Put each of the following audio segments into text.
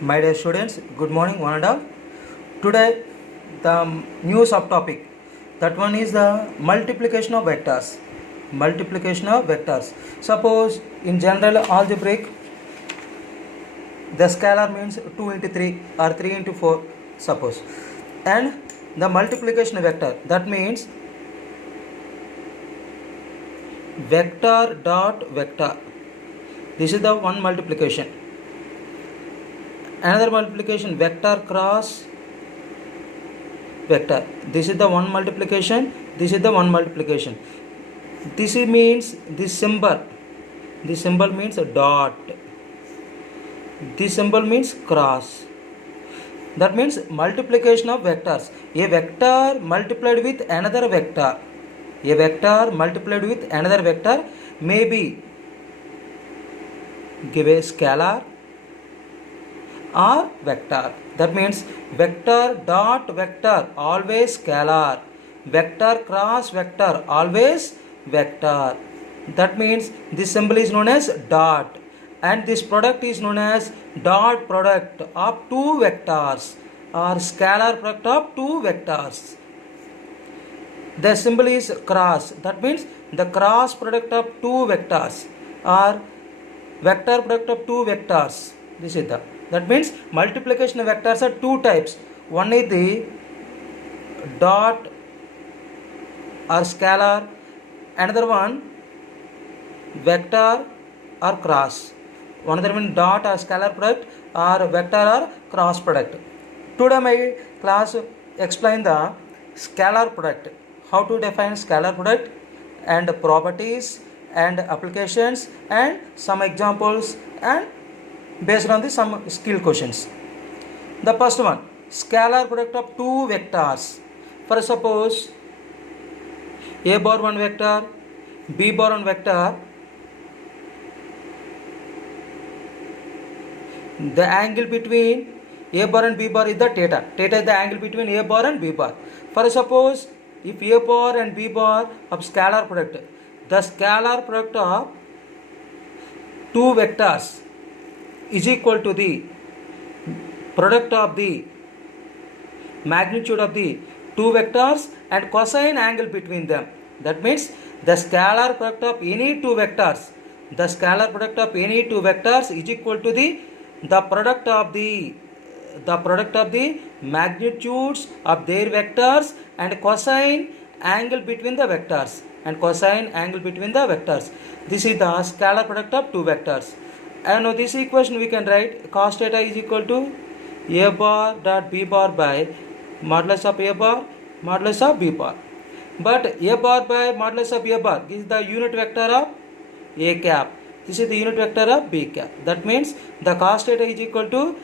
My dear students, good morning one and all. Today the new subtopic, that one is the multiplication of vectors. Multiplication of vectors. Suppose in general algebraic the scalar means 2 into 3 or 3 into 4 suppose, and the multiplication vector, that means vector dot vector. This is the one multiplication. Another multiplication, vector cross vector. This is the one multiplication. This is the one multiplication. This means this symbol. This symbol means a dot. This symbol means cross. That means multiplication of vectors. A vector multiplied with another vector. A vector multiplied with another vector may be give a scalar or vector. That means vector dot vector always scalar, vector cross vector always vector. That means this symbol is known as dot, and this product is known as dot product of two vectors or scalar product of two vectors. The symbol is cross. That means the cross product of two vectors or vector product of two vectors. This is the. That means multiplication of vectors are two types. One is the dot or scalar, another one vector or cross. One other one dot or scalar product or vector or cross product. Today my class explain the scalar product. How to define scalar product and properties and applications and some examples and based on the some skill questions. The first one, scalar product of two vectors. For suppose a bar one vector, b bar one vector, the angle between a bar and b bar is the theta. Theta is the angle between a bar and b bar. For suppose if a bar and b bar of scalar product, the scalar product of two vectors is equal to the product of the magnitude of the two vectors and cosine angle between them. That means the scalar product of any two vectors, the scalar product of any two vectors is equal to the product of the magnitudes of their vectors and cosine angle between the vectors and cosine angle between the vectors. This is the scalar product of two vectors. And now this equation we can write cos theta is equal to a bar dot b bar by modulus of a bar modulus of b bar. But a bar by modulus of a bar, this is the unit vector of a cap. This is the unit vector of b cap. That means the cos theta is equal to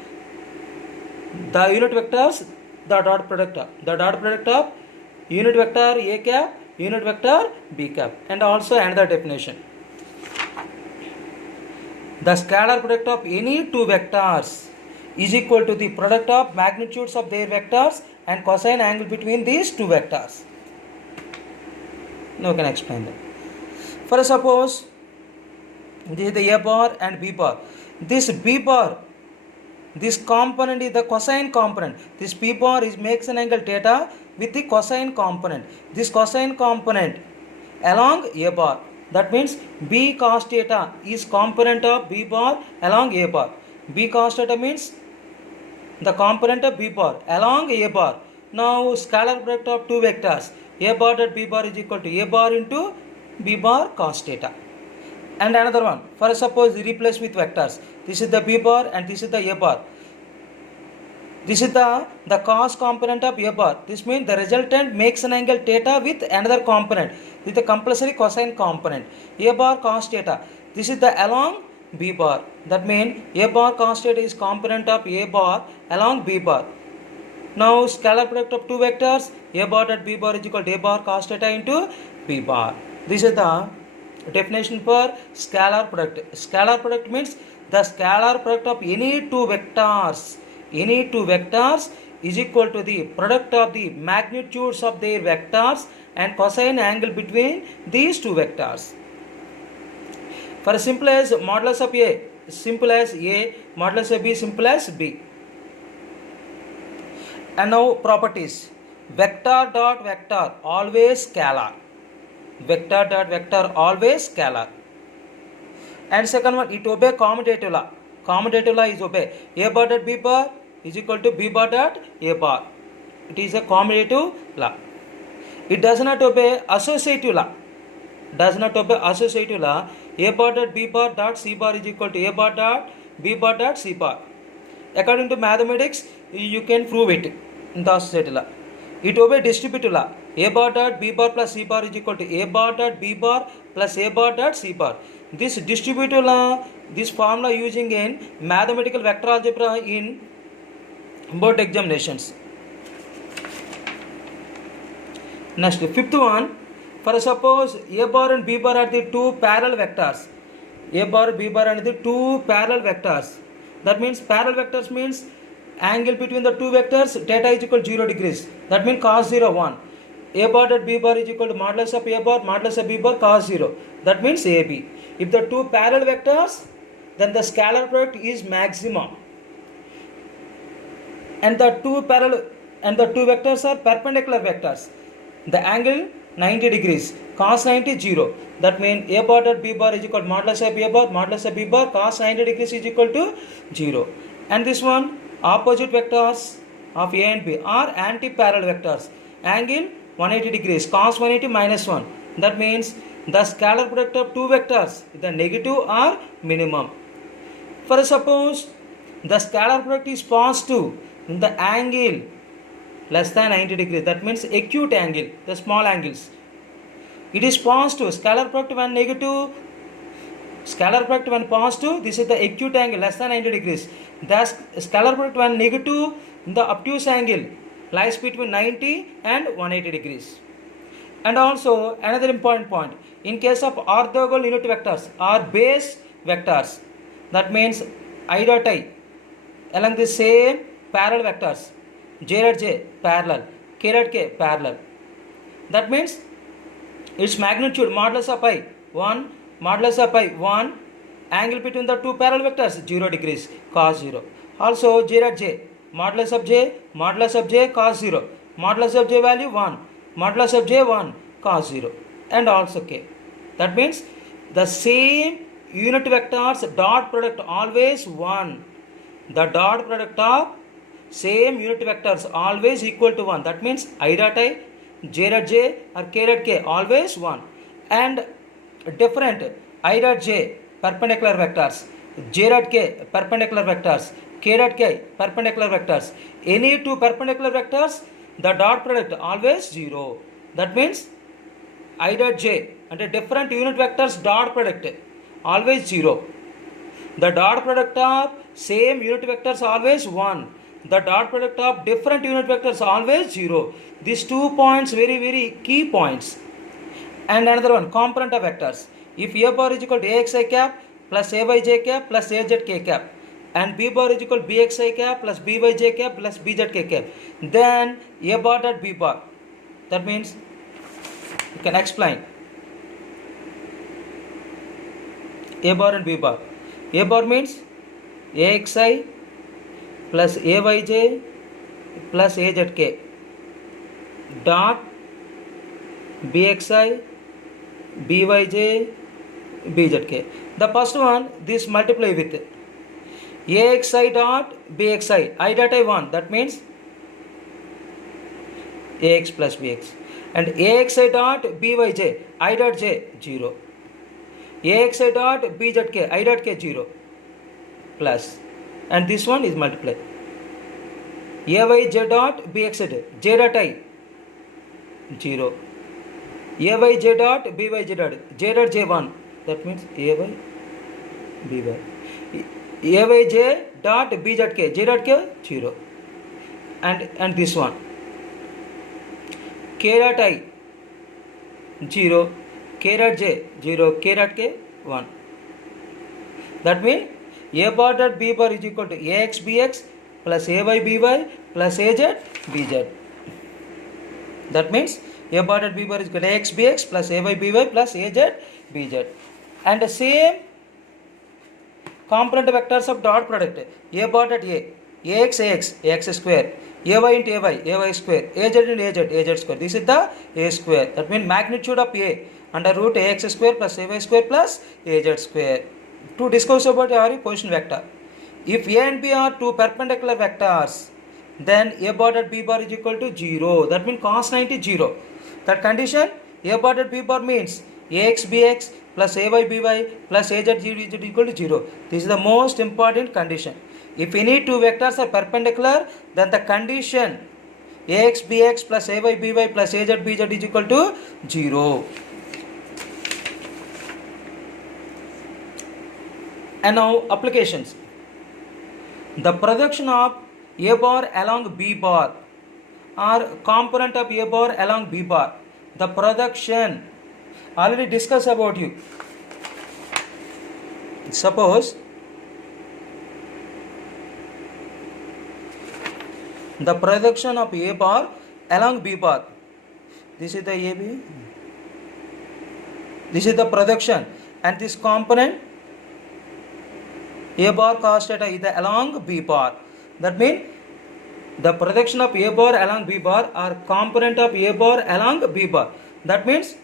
the unit vectors, the dot product of unit vector a cap, unit vector b cap, and also another definition. The scalar product of any two vectors is equal to the product of magnitudes of their vectors and cosine angle between these two vectors. Now I can explain that. For suppose this is the a bar and b bar. This b bar, this component is the cosine component. This b bar is makes an angle theta with the cosine component. This cosine component along a bar. That means b cos theta is component of b bar along a bar. B cos theta means the component of b bar along a bar. Now scalar product of two vectors, a bar dot b bar is equal to a bar into b bar cos theta. And another one, for suppose replace with vectors. This is the b bar and this is the a bar. This is the cos component of a bar. This means the resultant makes an angle theta with another component with the compulsory cosine component. A bar cos theta. This is the along b bar. That means a bar cos theta is component of a bar along b bar. Now scalar product of two vectors, a bar dot b bar is equal to a bar cos theta into b bar. This is the definition for scalar product. Scalar product means the scalar product of any two vectors. Any two vectors is equal to the product of the magnitudes of their vectors and cosine angle between these two vectors. For simple as modulus of A, simple as A, modulus of B simple as B. And now properties. Vector dot vector always scalar. Vector dot vector always scalar. And second one, it obey commutative law. Commutative law is obey A bar dot B bar is equal to B bar dot A bar. It is a commutative law. It does not obey associative law. Does not obey associative law. A bar dot B bar dot C bar is equal to A bar dot B bar dot C bar. According to mathematics, you can prove it in the associative law. It obeys distributive law. A bar dot B bar plus C bar is equal to A bar dot B bar plus A bar dot C bar. This distributive law, this formula using in mathematical vector algebra in board examinations. Next, fifth one. For suppose A bar and B bar are the two parallel vectors. A bar, B bar are the two parallel vectors. That means parallel vectors means angle between the two vectors theta is equal to 0 degrees. That means cos 0 1. A bar dot B bar is equal to modulus of A bar modulus of B bar cos 0. That means AB. If the two parallel vectors, then the scalar product is maximum. And the two vectors are perpendicular vectors. The angle 90 degrees. Cos 90 0. That means A bar dot B bar is equal to modulus of A bar modulus of B bar cos 90 degrees is equal to 0. And this one, opposite vectors of A and B are anti-parallel vectors. Angle 180 degrees. Cos 180 minus 1. That means the scalar product of two vectors, the negative or minimum. For suppose the scalar product is positive, the angle less than 90 degrees. That means acute angle, the small angles. It is positive. Scalar product when negative, scalar product when positive, this is the acute angle less than 90 degrees. The scalar product when negative, the obtuse angle lies between 90 and 180 degrees. And also another important point, in case of orthogonal unit vectors or base vectors, that means I dot I along the same parallel vectors, J dot J parallel, K dot K parallel. That means its magnitude modulus of I 1, modulus of I 1, angle between the two parallel vectors 0 degrees, cos 0. Also J dot J, modulus of J cos 0, modulus of J value 1, modulus of J 1 cos 0, and also K. That means the same unit vectors dot product always 1. The dot product of same unit vectors always equal to 1. That means I dot I, J dot J or K dot K always 1. And different I dot J perpendicular vectors, J dot K perpendicular vectors, K dot K perpendicular vectors. Any two perpendicular vectors, the dot product always 0. That means I dot J and a different unit vectors dot product always 0. The dot product of same unit vectors always 1. The dot product of different unit vectors always 0. These 2 points very key points. And another one, component of vectors. If A bar is equal to AXI cap plus AYJ cap plus AZK cap, and B bar is equal to BXI cap plus BYJ cap plus BZK cap, then A bar dot B bar. That means you can explain A bar and B bar. A bar means AXI plus AYJ plus AZK dot BXI BYJ BZK. The first one, this multiply with AXI dot BXI, I dot I 1, that means AX plus BX, and AXI dot BYJ, I dot J 0, AXI dot BZK, I dot K 0 plus, and this one is multiply AYJ dot BXZ, J dot I 0, AYJ dot BYJ dot J dot J 1, that means AY BY, AYJ dot BZK, J dot K 0, and this one K dot I 0, K dot J 0, K dot K 1. That means A bar dot B bar is equal to AX BX plus AY BY plus AZ BZ. That means A bar dot B bar is equal to AX BX plus AY BY plus AZ BZ. And the same Component vectors of dot product. A bar at A, ax, ax square, ay into ay square, az into az square. This is the a square. That means magnitude of A under root ax square plus ay square plus az square. To discuss about our position vector. If A and B are two perpendicular vectors, then A bar dot B bar is equal to 0. That means cos 90 is 0. That condition, A bar dot B bar means ax bx plus ay by plus az is equal to 0. This is the most important condition. If any two vectors are perpendicular, then the condition ax bx plus ay by plus az bz is equal to 0. And now applications. The projection of A bar along B bar or component of A bar along B bar. The projection already discussed about you. Suppose the projection of A bar along B bar. This is the AB. This is the projection, and this component A bar cos theta is along B bar. That means the projection of A bar along B bar or component of A bar along B bar. That means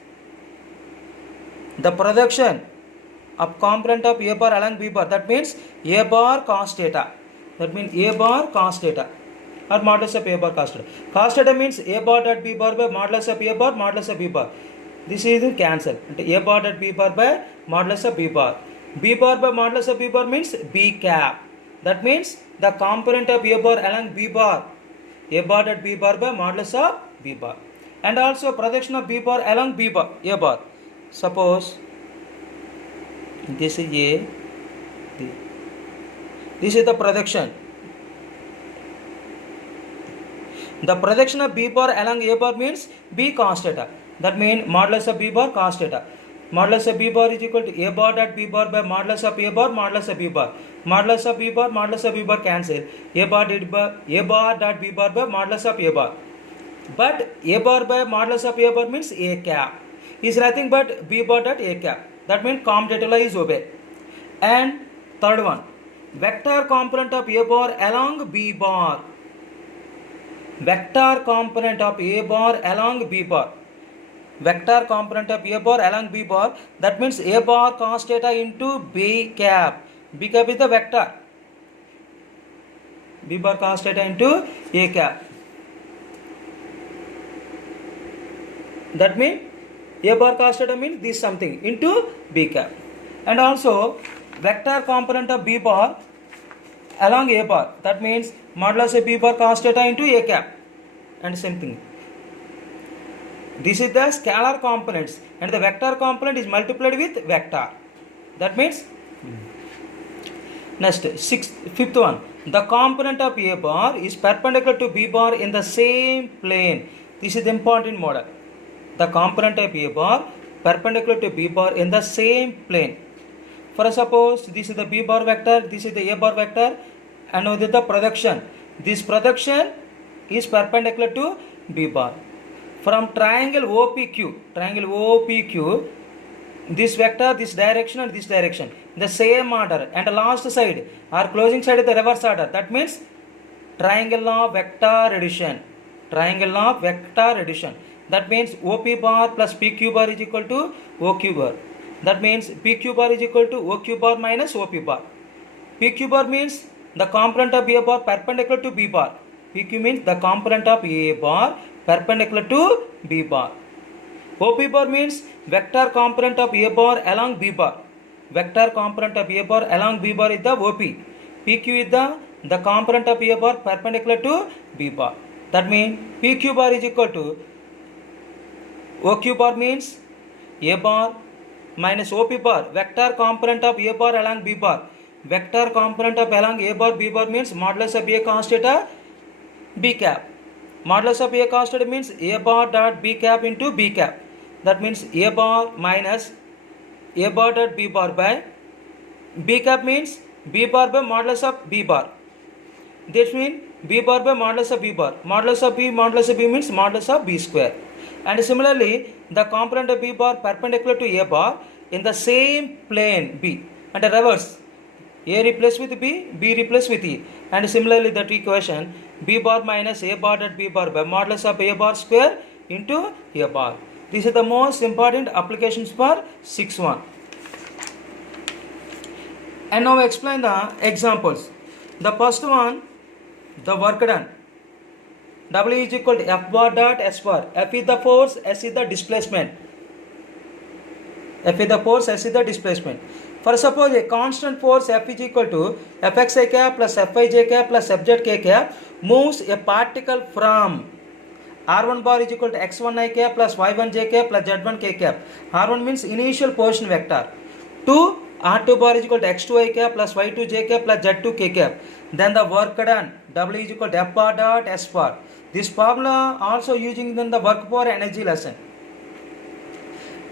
the projection of component of A bar along B bar. That means A bar cos theta. That means A bar cos theta or modulus of A bar cos theta. Cos theta means A bar dot B bar by modulus of A bar modulus of B bar. This is cancel. A bar dot B bar by modulus of B bar. B bar by modulus of B bar means B cap. That means the component of A bar along B bar. A bar dot B bar by modulus of B bar. And also projection of B bar along B bar, A bar. Suppose this is A, B. This is the projection. The projection of B bar along A bar means B cos theta. That means modulus of B bar cos theta. Modulus of B bar is equal to A bar dot B bar by modulus of A bar modulus of B bar. Modulus of B bar modulus of B bar cancel. A bar dot B bar by modulus of A bar. But A bar by modulus of A bar means A cap. Is nothing but B bar dot A cap. That means commutator is obey. And third one, vector component of A bar along B bar. Vector component of A bar along B bar. Vector component of A bar along B bar. That means A bar cos theta into B cap. B cap is the vector. B bar cos theta into A cap. That means A bar cos theta means this something into B cap. And also vector component of B bar along A bar. That means modulus of B bar cos theta into A cap. And same thing. This is the scalar components, and the vector component is multiplied with vector. That means next fifth one, the component of A bar is perpendicular to B bar in the same plane. This is the important model. The component of A bar perpendicular to B bar in the same plane. For suppose this is the B bar vector, this is the A bar vector, and now this is the projection. This projection is perpendicular to B bar. From triangle OPQ, this vector, this direction and this direction, the same order, and the last side or closing side is the reverse order. That means triangle of vector addition. Triangle of vector addition. That means OP bar plus PQ bar is equal to OQ bar. That means PQ bar is equal to OQ bar minus OP bar. PQ bar means the component of A bar perpendicular to B bar. PQ means the component of A bar perpendicular to B bar. OP bar means vector component of A bar along B bar. Vector component of A bar along B bar is the OP. PQ is the component of A bar perpendicular to B bar. That means PQ bar is equal to OQ bar means A bar minus OP bar. Vector component of A bar along B bar. Vector component of along A bar B bar means modulus of A cos theta B cap. Modulus of A cos theta means A bar dot B cap into B cap. That means A bar minus A bar dot B bar by B cap means B bar by modulus of B bar. This means B bar by modulus of B bar. Modulus of B means modulus of B square. And similarly, the component of B bar perpendicular to A bar in the same plane B. And the reverse. A replaced with B replaced with E. And similarly that equation, B bar minus A bar dot B bar by modulus of A bar square into A bar. This is the most important applications for 6.1. And now explain the examples. The first one, the work done. W is equal to F bar dot S bar. F is the force, S is the displacement. F is the force, S is the displacement. For suppose a constant force F is equal to Fxi cap plus Fij cap plus Fz k cap moves a particle from R1 bar is equal to X1i cap plus Y1 j cap plus Z1 k cap. R1 means initial position vector. To R2 bar is equal to X2i cap plus Y2 j cap plus Z2 k cap. Then the work done, W is equal to F bar dot S bar. This formula also using in the work for energy lesson.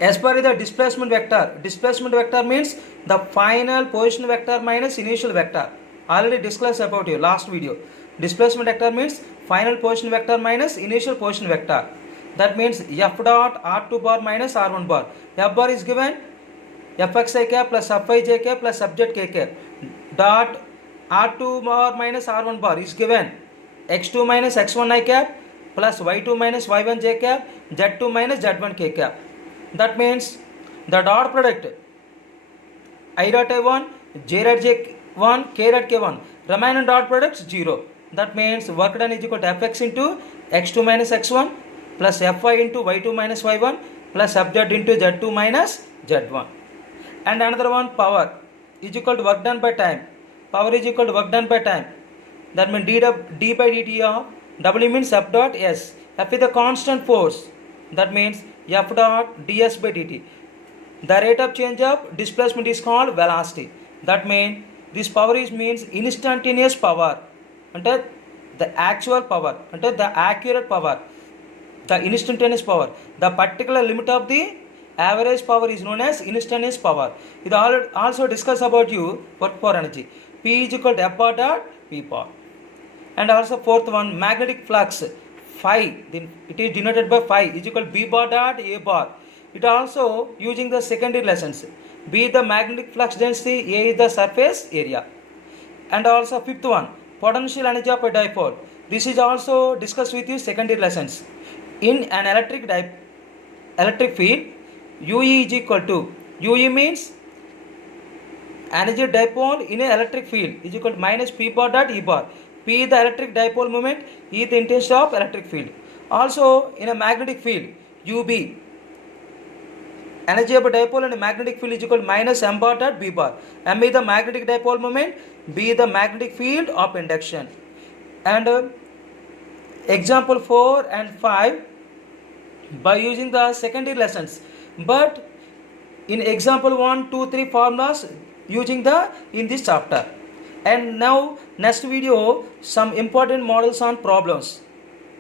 S bar is the displacement vector. Displacement vector means the final position vector minus initial vector. Already discussed about you last video. Displacement vector means final position vector minus initial position vector. That means F dot R2 bar minus R1 bar. F bar is given Fxi cap plus Fij cap plus Fz k cap. Dot R2 bar minus R1 bar is given X2 minus X1i cap plus Y2 minus Y1 j cap Z2 minus Z1 k cap. That means the dot product I dot I1, J dot J1, K dot K1, remaining dot products 0. That means work done is equal to Fx into X2 minus X1 plus Fy into Y2 minus Y1 plus Fz into Z2 minus Z1. And another one, power is equal to work done by time. Power is equal to work done by time. That means d by dt of W means F dot S. F is the constant force. That means F dot ds by dt. The rate of change of displacement is called velocity. That means this power is means instantaneous power. Ante the actual power, ante the accurate power, the instantaneous power. The particular limit of the average power is known as instantaneous power. It also discuss about you work for energy. P is equal to F bar dot P bar. And also fourth one, magnetic flux phi, it is denoted by phi is equal to B bar dot A bar. It also using the secondary lessons. B is the magnetic flux density, A is the surface area. And also fifth one, potential energy of a dipole. This is also discussed with you secondary lessons. In an electric field, UE is equal to, UE means energy dipole in an electric field is equal to minus P bar dot E bar. P is the electric dipole moment, E is the intensity of electric field. Also in a magnetic field, UB, energy of a dipole in a magnetic field is equal to minus M bar dot B bar. M is the magnetic dipole moment, B is the magnetic field of induction. And example 4 and 5 by using the secondary lessons. But in example 1, 2, 3 formulas using in this chapter. And now next video some important models on problems.